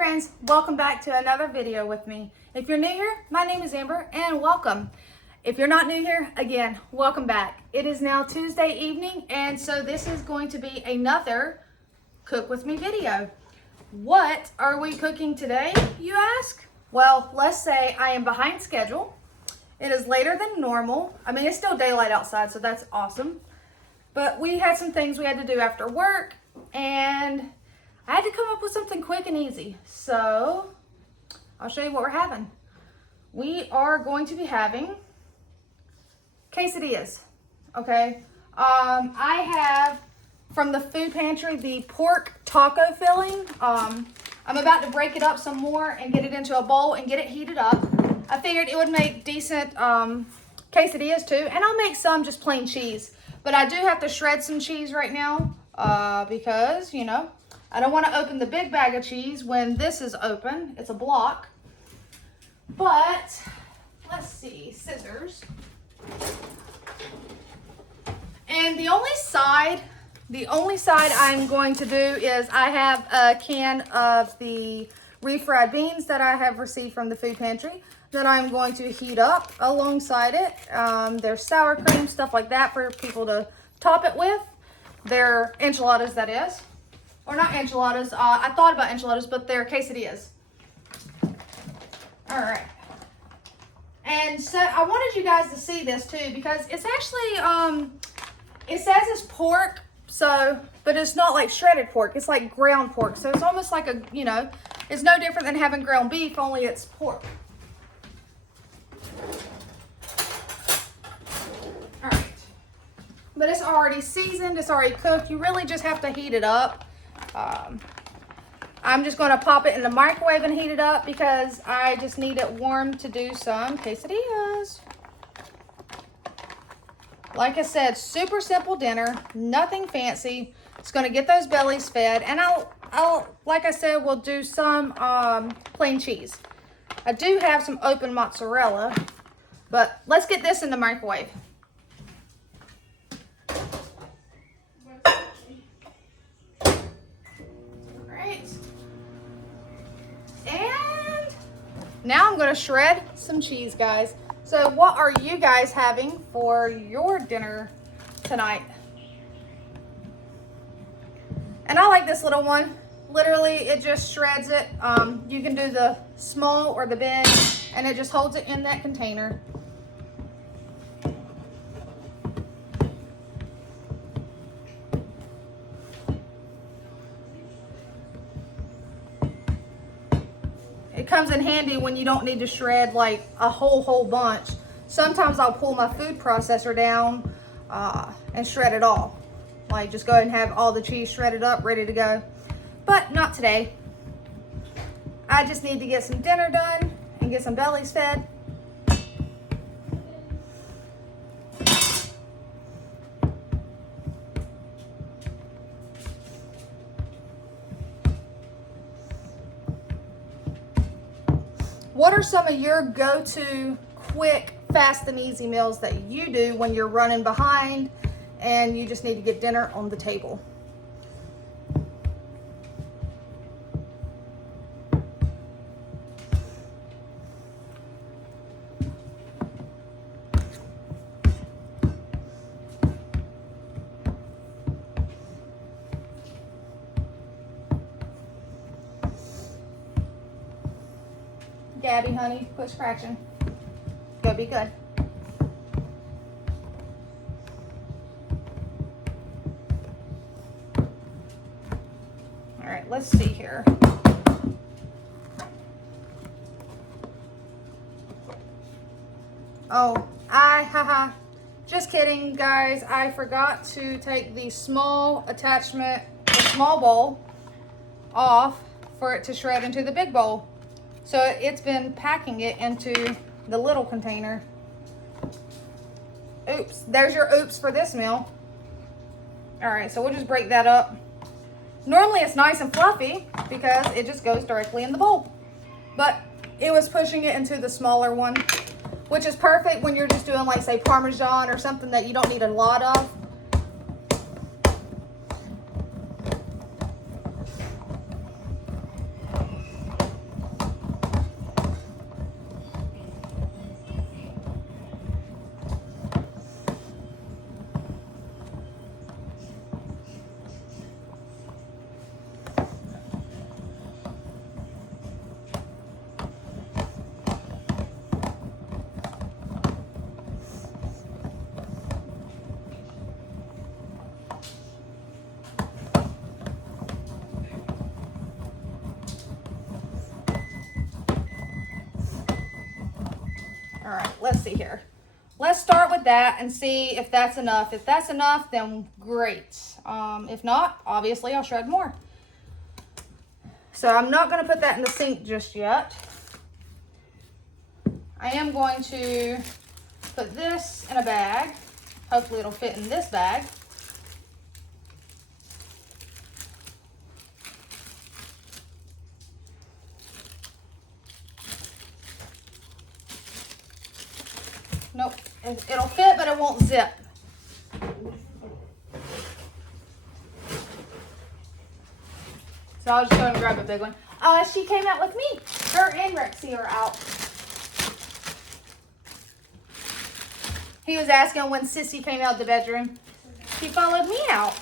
friends, welcome back to another video with me. If you're new here, my name is Amber and welcome. If you're not new here, again, welcome back. It is now Tuesday evening and so this is going to be another Cook With Me video. What are we cooking today, you ask? Well, let's say I am behind schedule. It is later than normal. I mean, it's still daylight outside, so that's awesome. But we had some things we had to do after work and I had to come up with something quick and easy. So I'll show you what we're having. We are going to be having quesadillas, okay? I have from the food pantry the pork taco filling. I'm about to break it up some more and get it into a bowl and get it heated up. I figured it would make decent quesadillas too, and I'll make some just plain cheese. But I do have to shred some cheese right now because, you know, I don't want to open the big bag of cheese when this is open. It's a block. But, let's see, scissors. And the only side I'm going to do is I have a can of the refried beans that I have received from the food pantry that I'm going to heat up alongside it. There's sour cream, stuff like that for people to top it with. They're enchiladas, that is. Or not enchiladas. I thought about enchiladas, but they're quesadillas. All right. And so I wanted you guys to see this too because it's actually, it says it's pork, so, but it's not like shredded pork. It's like ground pork. So it's almost like a, you know, it's no different than having ground beef, only it's pork. All right. But it's already seasoned. It's already cooked. You really just have to heat it up. I'm just going to pop it in the microwave and heat it up because I just need it warm to do some quesadillas. Like I said, super simple dinner, nothing fancy. It's going to get those bellies fed, and I'll like I said, we'll do some plain cheese. I do have some open mozzarella, but let's get this in the microwave. Now I'm going to shred some cheese, guys. So what are you guys having for your dinner tonight? And I like this little one. Literally, it just shreds it. You can do the small or the big, and it just holds it in that container. It comes in handy when you don't need to shred like a whole bunch. Sometimes I'll pull my food processor down and shred it all. Like just go ahead and have all the cheese shredded up, ready to go. But not today. I just need to get some dinner done and get some bellies fed. What are some of your go-to quick, fast and easy meals that you do when you're running behind and you just need to get dinner on the table? Gabby, honey, quit scratching. Go be good. All right, let's see here. Oh, just kidding, guys. I forgot to take the small attachment, the small bowl off for it to shred into the big bowl. So it's been packing it into the little container. Oops, there's your oops for this meal. All right, so we'll just break that up. Normally it's nice and fluffy because it just goes directly in the bowl. But it was pushing it into the smaller one, which is perfect when you're just doing like say Parmesan or something that you don't need a lot of. All right, let's see here. Let's start with that and see if that's enough. If that's enough, then great. If not, obviously I'll shred more. So I'm not going to put that in the sink just yet. I am going to put this in a bag. Hopefully it'll fit in this bag. Nope, it'll fit, but it won't zip. So I'll just go and grab a big one. She came out with me. Her and Rexy are out. He was asking when Sissy came out of the bedroom. She followed me out.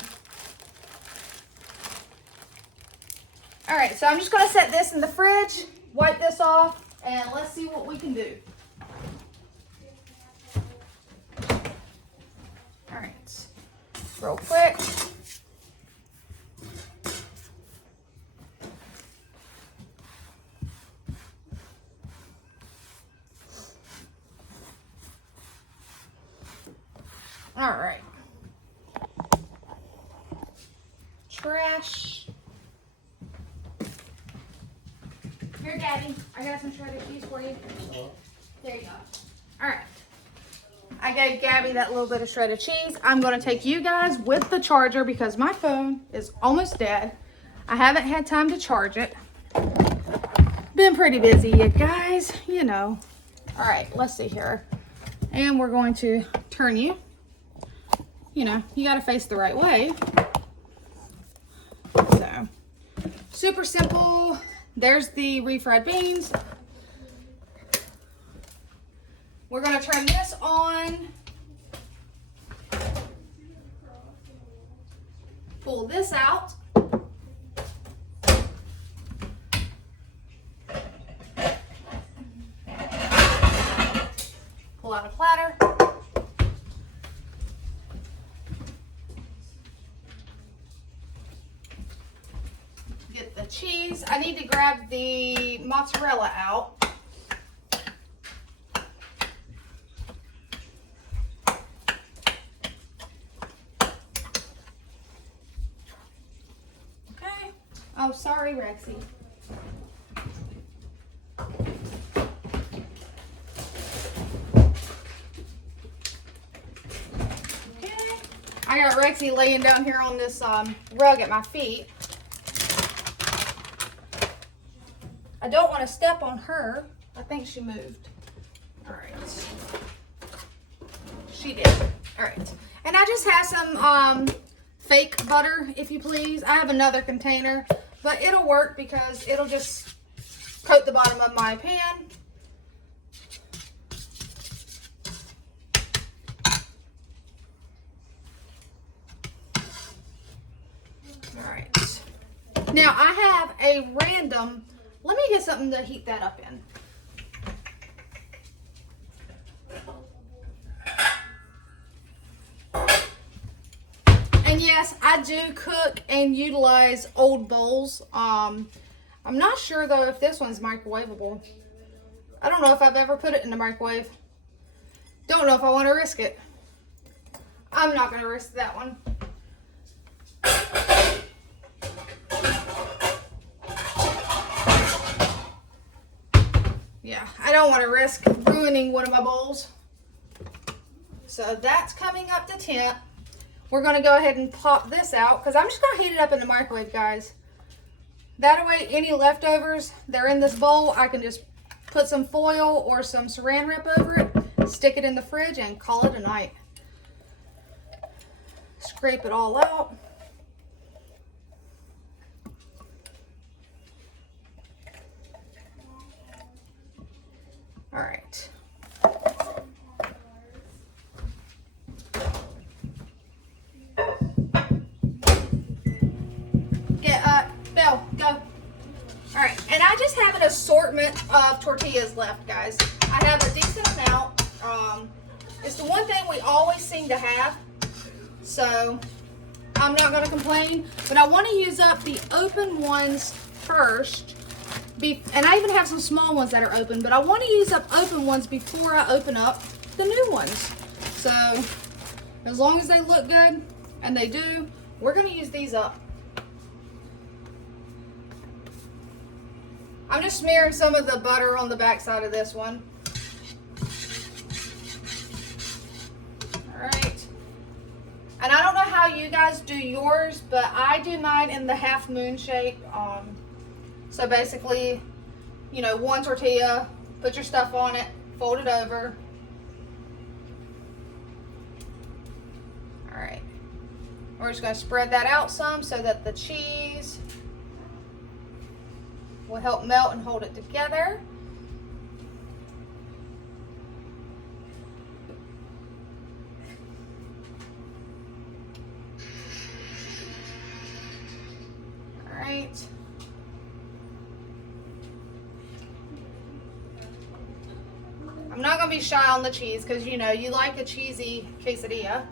All right, so I'm just gonna set this in the fridge, wipe this off, and let's see what we can do. All right, real quick. All right. Trash. Here, Gabby. I got some shredded cheese for you. There you go. All right. I gave Gabby that little bit of shredded cheese. I'm going to take you guys with the charger because my phone is almost dead. I haven't had time to charge it. Been pretty busy, you guys. You know. All right. Let's see here. And we're going to turn you. You know, you got to face the right way. So, super simple. There's the refried beans. We're going to turn this on. Pull this out. Pull out a platter. Get the cheese. I need to grab the mozzarella out. Okay. Oh, sorry, Rexy. Okay. I got Rexy laying down here on this rug at my feet. I don't want to step on her. I think she moved. All right. She did. All right. And I just have some fake butter, if you please. I have another container, but it'll work because it'll just coat the bottom of my pan. All right. Now I have a random. Let me get something to heat that up in. And yes, I do cook and utilize old bowls. I'm not sure though if this one's microwavable. I don't know if I've ever put it in the microwave. Don't know if I want to risk it. I'm not going to risk that one. Yeah, I don't want to risk ruining one of my bowls. So that's coming up to temp. We're going to go ahead and pop this out because I'm just going to heat it up in the microwave, guys. That way, any leftovers, they're in this bowl. I can just put some foil or some saran wrap over it, stick it in the fridge, and call it a night. Scrape it all out. All right. Bill, go. All right, and I just have an assortment of tortillas left, guys. I have a decent amount. It's the one thing we always seem to have, so I'm not going to complain. But I want to use up the open ones first and I even have some small ones that are open, but I want to use up open ones before I open up the new ones. So as long as they look good, and they do, we're going to use these up. I'm just smearing some of the butter on the back side of this one. All right. And I don't know how you guys do yours, but I do mine in the half moon shape. So basically, you know, one tortilla, put your stuff on it, fold it over. All right. We're just going to spread that out some so that the cheese will help melt and hold it together. All right. I'm not going to be shy on the cheese because, you know, you like a cheesy quesadilla.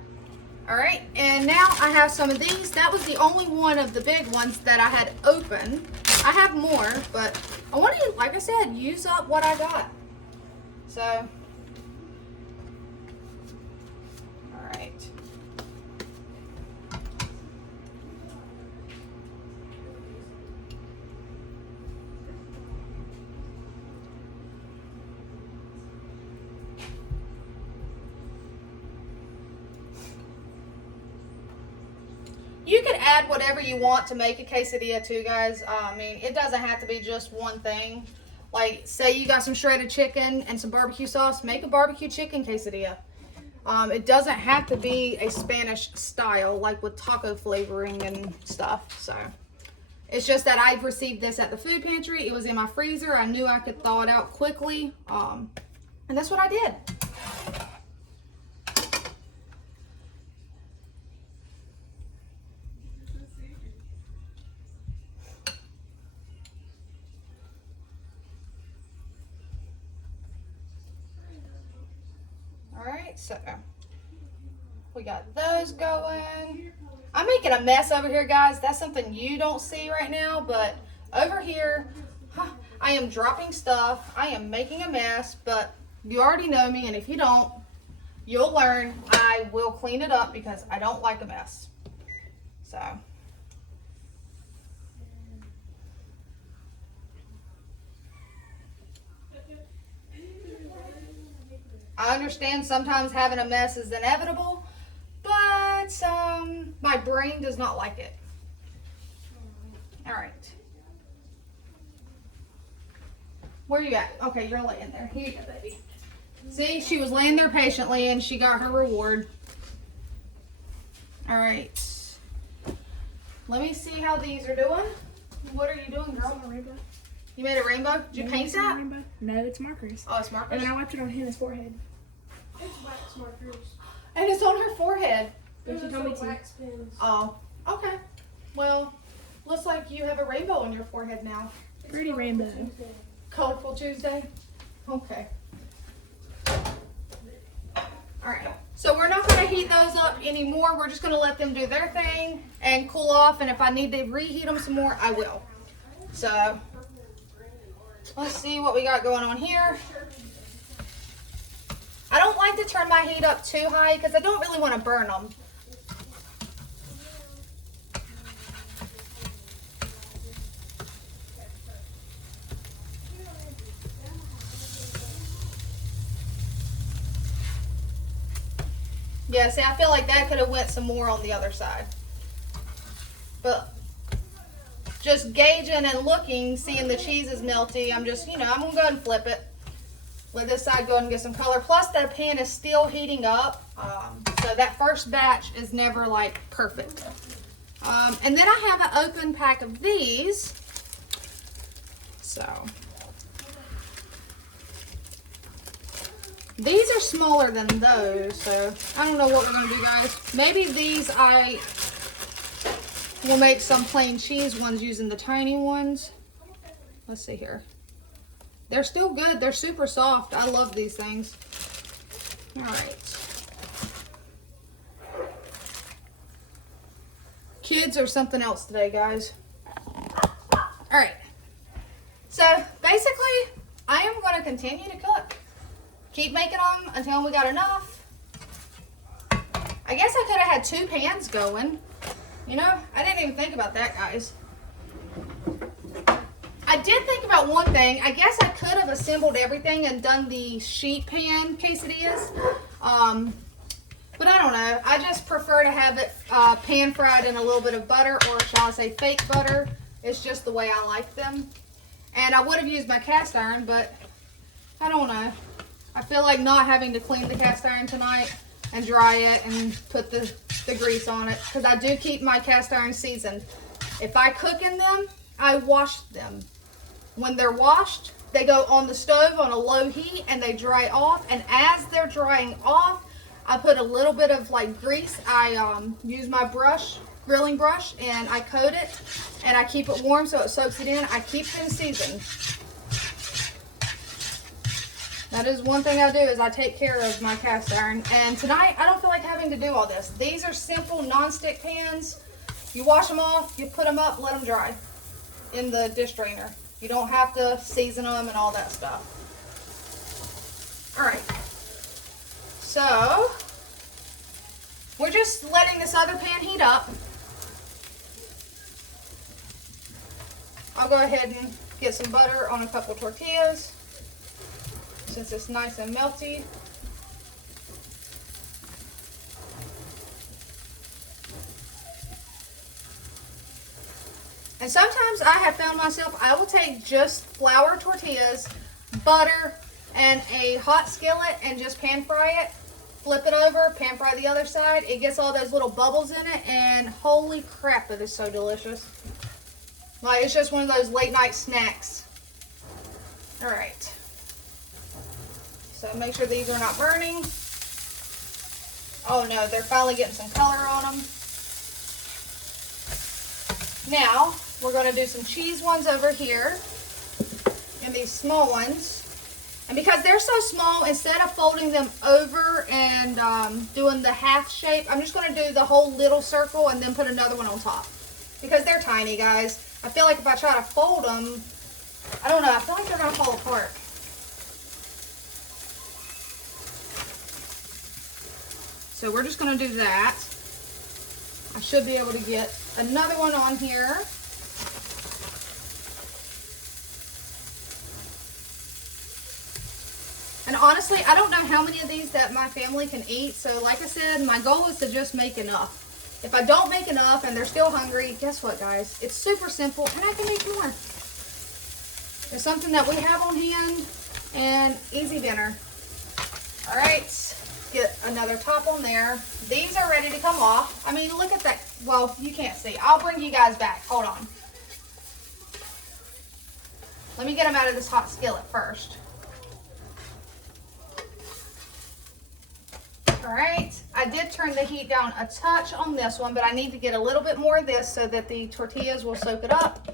All right, and now I have some of these. That was the only one of the big ones that I had open. I have more, but I want to, like I said, use up what I got. So, all right. You can add whatever you want to make a quesadilla too, guys. I mean, it doesn't have to be just one thing. Like, say you got some shredded chicken and some barbecue sauce, make a barbecue chicken quesadilla. It doesn't have to be a Spanish style, like with taco flavoring and stuff. So, it's just that I've received this at the food pantry. It was in my freezer. I knew I could thaw it out quickly. And that's what I did. Alright, so we got those going. I'm making a mess over here, guys. That's something you don't see right now, but over here, I am dropping stuff. I am making a mess, but you already know me, and if you don't, you'll learn. I will clean it up because I don't like a mess. So. I understand sometimes having a mess is inevitable, but my brain does not like it. All right. Where you at? Okay, you're laying there. Here you go, baby. See, she was laying there patiently and she got her reward. All right. Let me see how these are doing. What are you doing, girl? You made a rainbow? Did you paint that? No, it's markers. Oh, it's markers? And then I wiped it on Hannah's forehead. It's wax markers. And it's on her forehead. But she told me to. Wax pens. Oh, okay. Well, looks like you have a rainbow on your forehead now. Pretty rainbow. Colorful Tuesday? Okay. Alright, so we're not going to heat those up anymore. We're just going to let them do their thing and cool off. And if I need to reheat them some more, I will. So, let's see what we got going on here. I don't like to turn my heat up too high because I don't really want to burn them. Yeah, see, I feel like that could have went some more on the other side. But just gauging and looking, seeing the cheese is melty, I'm just, I'm going to go ahead and flip it. Let this side go ahead and get some color. Plus, the pan is still heating up. So that first batch is never, like, perfect. And then I have an open pack of these. So, these are smaller than those. So, I don't know what we're going to do, guys. Maybe these I will make some plain cheese ones using the tiny ones. Let's see here. They're still good. They're super soft. I love these things. All right. Kids are something else today, guys. All right. So basically, I am going to continue to cook. Keep making them until we got enough. I guess I could have had 2 pans going. You know, I didn't even think about that, guys. I did think about one thing. I guess I could have assembled everything and done the sheet pan quesadillas. But I don't know. I just prefer to have it pan fried in a little bit of butter, or shall I say fake butter. It's just the way I like them. And I would have used my cast iron, but I don't know. I feel like not having to clean the cast iron tonight and dry it and put the grease on it, because I do keep my cast iron seasoned. If I cook in them, I wash them. When they're washed, they go on the stove on a low heat and they dry off. And as they're drying off, I put a little bit of like grease. I use my brush, grilling brush, and I coat it and I keep it warm so it soaks it in. I keep them seasoned. That is one thing I do, is I take care of my cast iron. And tonight, I don't feel like having to do all this. These are simple non-stick pans. You wash them off, you put them up, let them dry in the dish drainer. You don't have to season them and all that stuff. All right. So, we're just letting this other pan heat up. I'll go ahead and get some butter on a couple tortillas, since it's nice and melty. And sometimes I have found myself, I will take just flour tortillas, butter, and a hot skillet and just pan fry it. Flip it over, pan fry the other side. It gets all those little bubbles in it, and holy crap, it is so delicious. Like, it's just one of those late night snacks. All right. So make sure these are not burning. Oh no, they're finally getting some color on them. Now, we're going to do some cheese ones over here, and these small ones. And because they're so small, instead of folding them over and doing the half shape, I'm just going to do the whole little circle and then put another one on top. Because they're tiny, guys. I feel like if I try to fold them, I don't know, I feel like they're going to fall apart. So we're just going to do that. I should be able to get another one on here. And honestly, I don't know how many of these that my family can eat. So like I said, my goal is to just make enough. If I don't make enough and they're still hungry, guess what, guys? It's super simple and I can make more. It's something that we have on hand and easy dinner. All right, get another top on there. These are ready to come off. I mean, look at that. Well, you can't see. I'll bring you guys back. Hold on. Let me get them out of this hot skillet first. All right, I did turn the heat down a touch on this one, but I need to get a little bit more of this so that the tortillas will soak it up.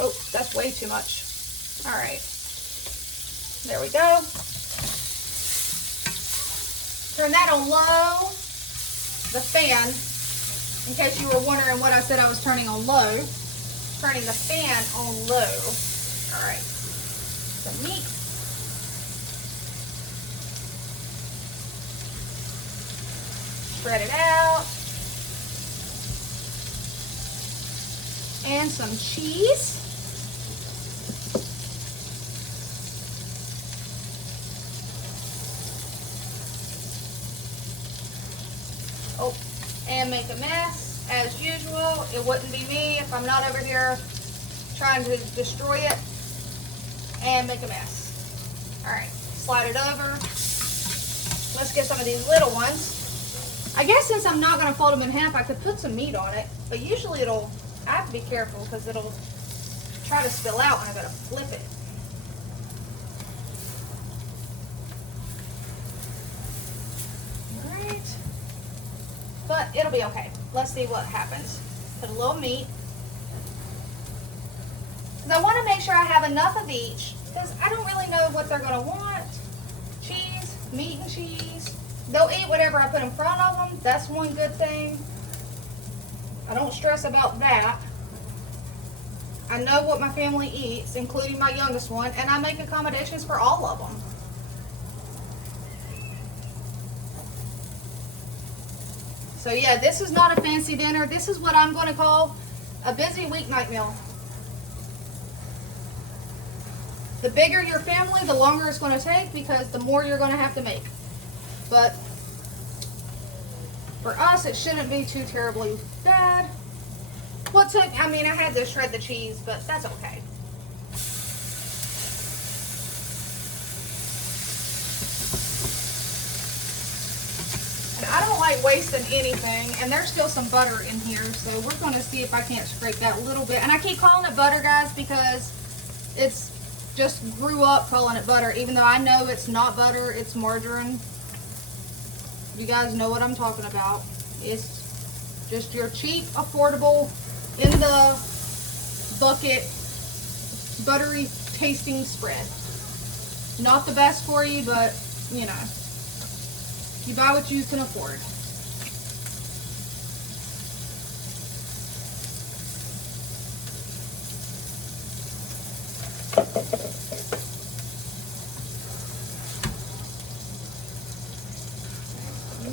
Oh, that's way too much. All right, there we go. Turn that on low, the fan. In case you were wondering what I said I was turning on low, turning the fan on low. All right, some meat. Spread it out. And some cheese. Oh. And make a mess as usual. It wouldn't be me if I'm not over here trying to destroy it and make a mess. All right, slide it over. Let's get some of these little ones. I guess since I'm not going to fold them in half, I could put some meat on it, but usually I have to be careful because it'll try to spill out and I gotta flip it. But it'll be okay. Let's see what happens. Put a little meat. Because I want to make sure I have enough of each. Because I don't really know what they're going to want. Cheese, meat and cheese. They'll eat whatever I put in front of them. That's one good thing. I don't stress about that. I know what my family eats, including my youngest one, and I make accommodations for all of them. So yeah, this is not a fancy dinner. This is what I'm going to call a busy weeknight meal. The bigger your family, the longer it's going to take because the more you're going to have to make. But for us, it shouldn't be too terribly bad. Well, I mean, I had to shred the cheese, but that's okay. And I don't like wasting anything, and there's still some butter in here, so we're going to see if I can't scrape that a little bit. And I keep calling it butter, guys, because it's just grew up calling it butter, even though I know it's not butter, it's margarine. You guys know what I'm talking about. It's just your cheap, affordable, in the bucket, buttery tasting spread. Not the best for you, but you know, you buy what you can afford.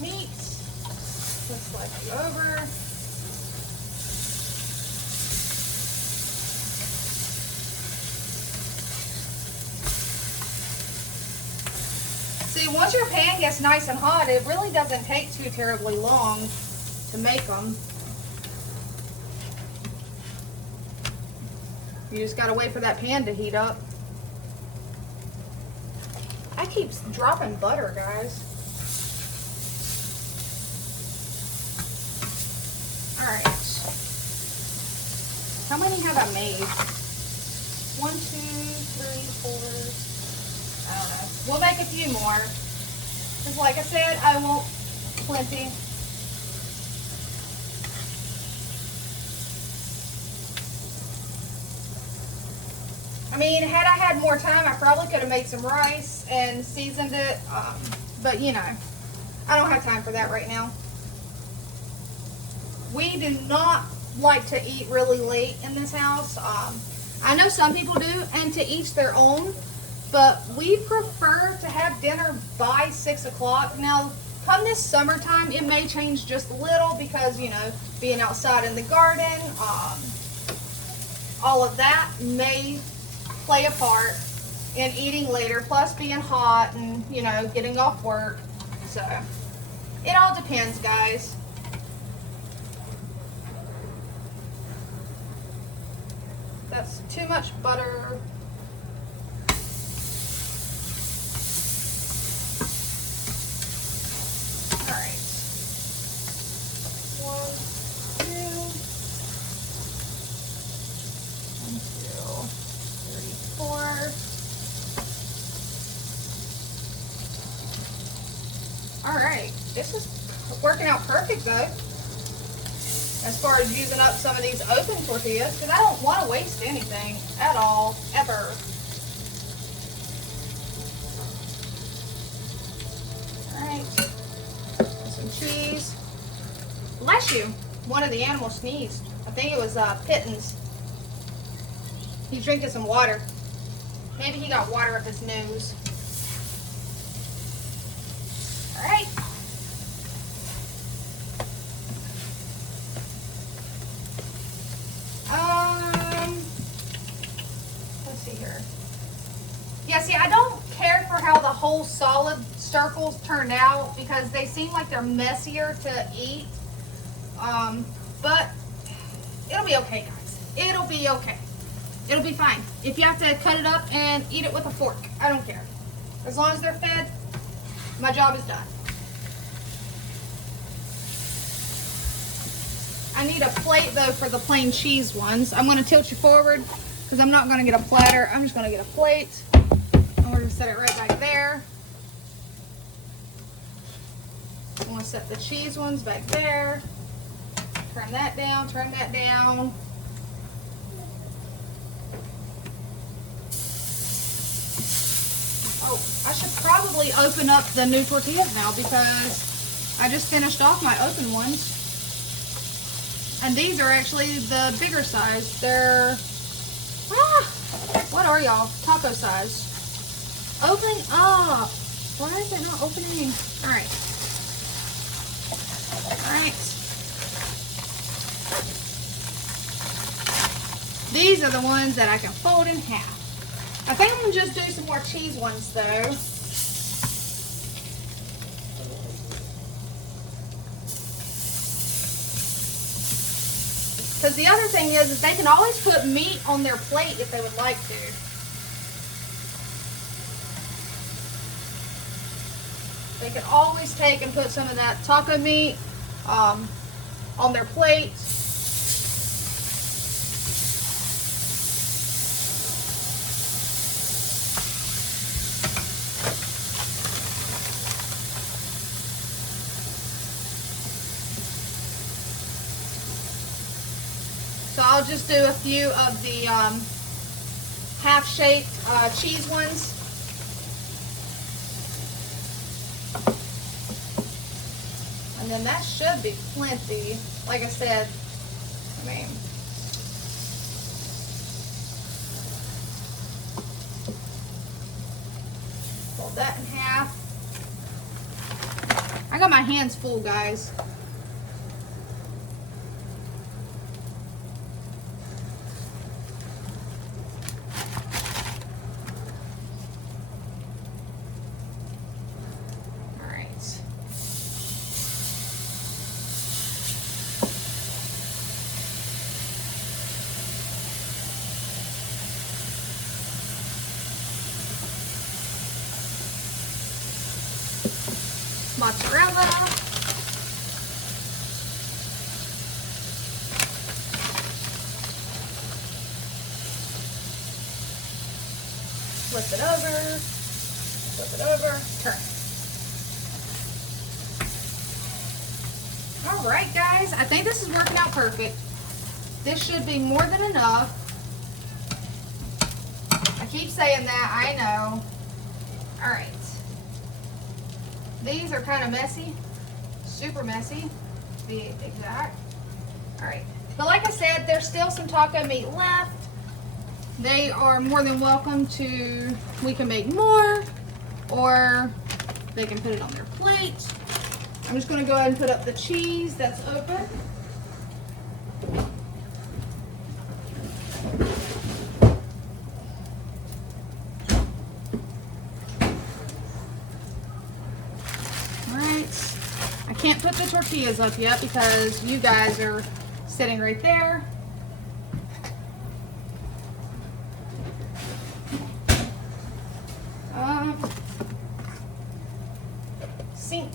Meat, just like over. See, once your pan gets nice and hot, it really doesn't take too terribly long to make them. You just gotta wait for that pan to heat up. I keep dropping butter, guys. Alright. How many have I made? 1, 2, 3, 4. I don't know. We'll make a few more. Because like I said, I want plenty. I mean, had I had more time, I probably could have made some rice and seasoned it. But you know, I don't have time for that right now. We do not like to eat really late in this house. I know some people do, and to each their own, but we prefer to have dinner by 6 o'clock. Now, come this summertime, it may change just a little because, you know, being outside in the garden, all of that may play a part in eating later, plus being hot and, you know, getting off work. So, it all depends, guys. That's too much butter. All right. 1, 2, 3, 4. All right. This is working out perfect, though, as far as using up some of these open tortillas, because I don't want to waste anything at all, ever. Alright, some cheese. Bless you. One of the animals sneezed. I think it was Pittance. He's drinking some water. Maybe he got water up his nose. Alright. Let's see here. Yeah, see, I don't care for how the whole solid circles turned out because they seem like they're messier to eat. But it'll be okay, guys. It'll be okay. It'll be fine. If you have to cut it up and eat it with a fork, I don't care. As long as they're fed, my job is done. I need a plate, though, for the plain cheese ones. I'm going to tilt you forward because I'm not going to get a platter. I'm just going to get a plate. And we're going to set it right back there. I'm going to set the cheese ones back there. Turn that down, turn that down. Oh, I should probably open up the new tortillas now because I just finished off my open ones. And these are actually the bigger size. They're, what are y'all? Taco size. Open up. Why is it not opening? Alright. Alright. These are the ones that I can fold in half. I think I'm going to just do some more cheese ones though. Because the other thing is they can always put meat on their plate if they would like to. They can always take and put some of that taco meat on their plate. So I'll just do a few of the half-shaped cheese ones. And then that should be plenty. Like I said, I mean, fold that in half. I got my hands full, guys. Mozzarella. Flip it over, turn. All right, guys, I think this is working out perfect. This should be more than enough. I keep saying that, I know. All right. These are kind of messy, super messy, to be exact. All right, but like I said, there's still some taco meat left. They are more than welcome to, we can make more, or they can put it on their plate. I'm just gonna go ahead and put up the cheese that's open. Can't put the tortillas up yet because you guys are sitting right there. Sink.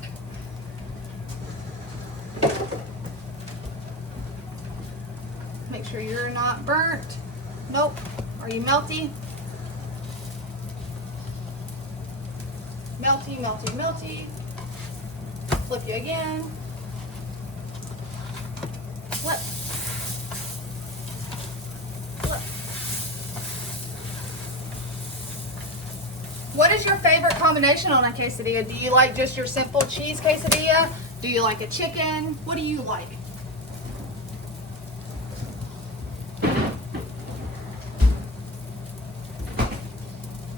Make sure you're not burnt. Nope. Are you melty? Melty, melty, melty. Flip you again. Flip. Flip. What is your favorite combination on a quesadilla? Do you like just your simple cheese quesadilla? Do you like a chicken? What do you like?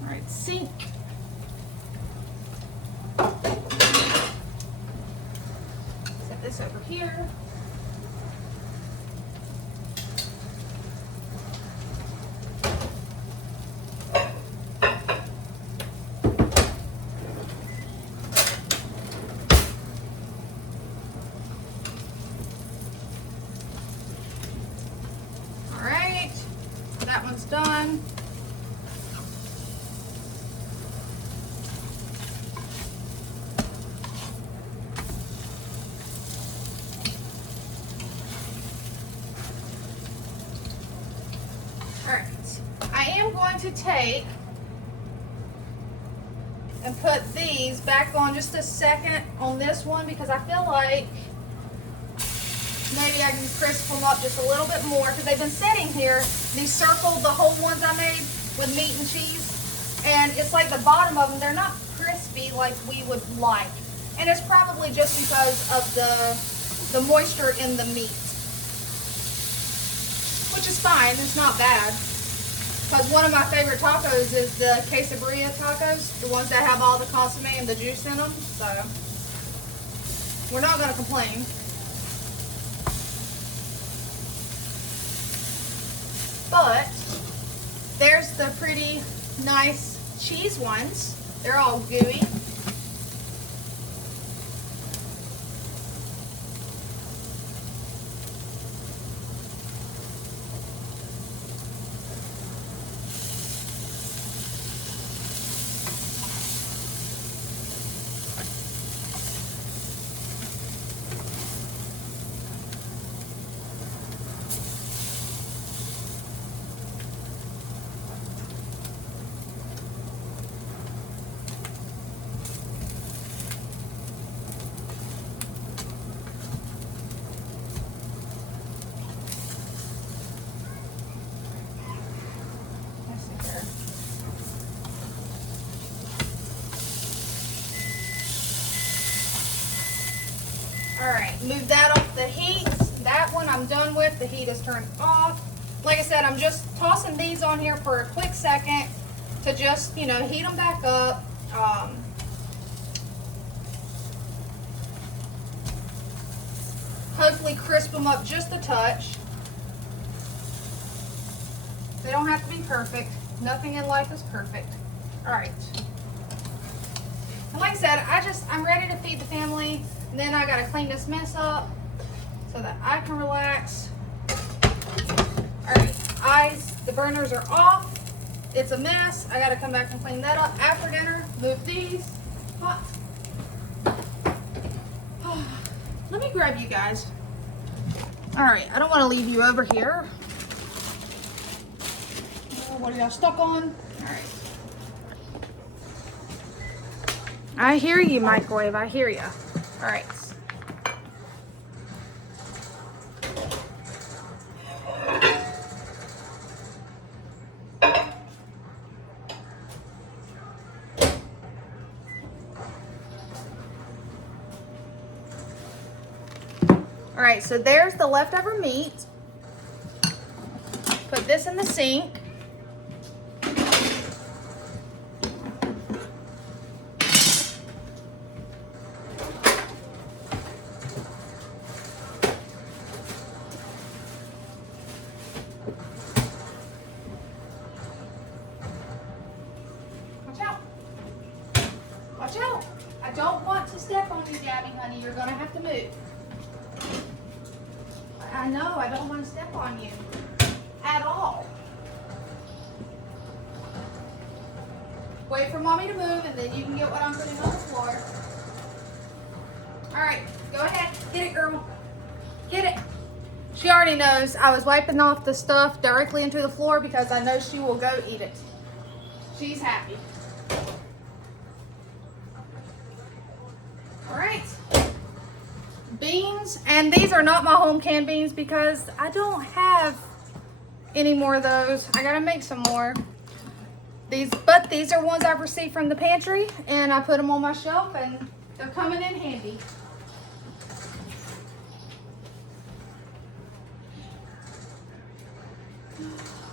All right, sink. This over here. All right, that one's done. To take and put these back on just a second on this one because I feel like maybe I can crisp them up just a little bit more because they've been sitting here. These circled, the whole ones I made with meat and cheese, and it's like the bottom of them, they're not crisp be like we would like. And it's probably just because of the moisture in the meat. Which is fine, it's not bad. Because one of my favorite tacos is the quesadilla tacos, the ones that have all the consomme and the juice in them. So we're not going to complain. But there's the pretty nice cheese ones. They're all gooey. Alright, move that off the heat. That one I'm done with. The heat is turned off. Like I said, I'm just tossing these on here for a quick second to just, you know, heat them back up. Hopefully crisp them up just a touch. They don't have to be perfect. Nothing in life is perfect. Alright. And like I said, I'm ready to feed the family. And then I gotta clean this mess up so that I can relax. Alright, the burners are off. It's a mess. I gotta come back and clean that up after dinner. Move these. Hot. Let me grab you guys. Alright, I don't want to leave you over here. What are y'all stuck on? Alright. I hear you, microwave. I hear you. Alright. Alright, so there's the leftover meat. Put this in the sink. Watch out. Watch out. I don't want to step on you, Gabby, honey. You're going to have to move. I know, I don't want to step on you at all. Wait for mommy to move and then you can get what I'm putting on the floor. Alright, go ahead. Get it, girl. Get it. She already knows I was wiping off the stuff directly into the floor because I know she will go eat it. She's happy. Alright. Beans, and these are not my home canned beans because I don't have any more of those. I gotta make some more. These are ones I've received from the pantry, and I put them on my shelf, and they're coming in handy.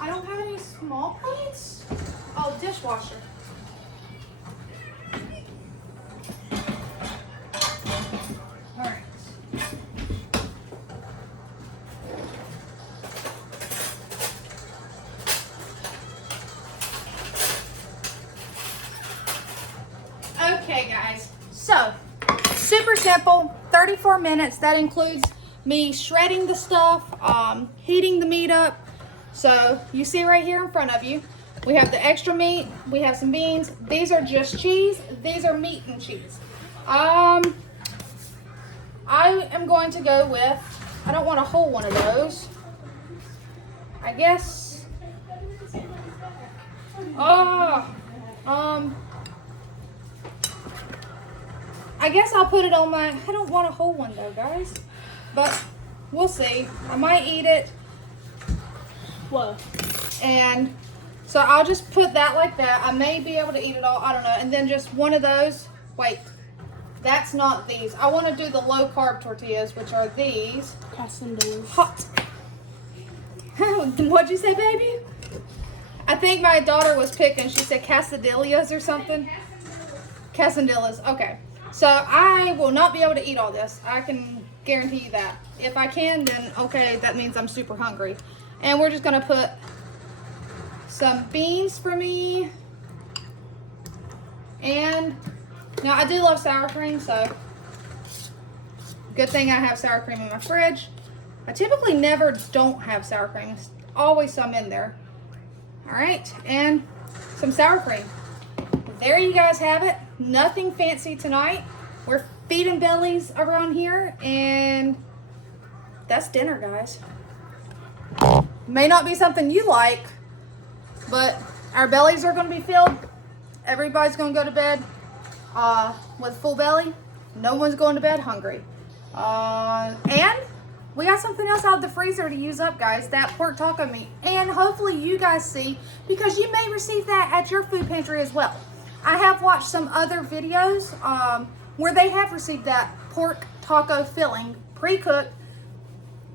I don't have any small plates. Oh, dishwasher. All right. Okay, guys, so super simple, 34 minutes. That includes me shredding the stuff, heating the meat up. So you see right here in front of you, we have the extra meat, we have some beans. These are just cheese. These are meat and cheese. I am going to go with, I don't want a whole one of those. I guess, I guess I'll put it on my, I don't want a whole one though, guys. But we'll see. I might eat it. Whoa. And so I'll just put that like that. I may be able to eat it all. I don't know. And then just one of those Wait, that's not these. I want to do the low carb tortillas, which are these. Cassendoles. Hot. What'd you say, baby? I think my daughter was picking. She said quesadillas or something. Quesadillas. Okay. So I will not be able to eat all this. I can guarantee you that. If I can, then okay, that means I'm super hungry. And we're just going to put some beans for me. And now I do love sour cream, so good thing I have sour cream in my fridge. I typically never don't have sour cream. There's always some in there. All right, and some sour cream. There you guys have it. Nothing fancy tonight. We're feeding bellies around here, and that's dinner, guys. May not be something you like, but our bellies are going to be filled. Everybody's going to go to bed with full belly. No one's going to bed hungry. And we got something else out of the freezer to use up, guys. That pork taco meat. And hopefully you guys see, because you may receive that at your food pantry as well. I have watched some other videos where they have received that pork taco filling pre-cooked.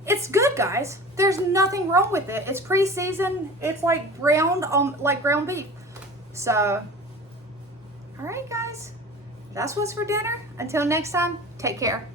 It's good, guys. There's nothing wrong with it. It's pre-seasoned. It's like browned, like ground beef. So, all right, guys. That's what's for dinner. Until next time, take care.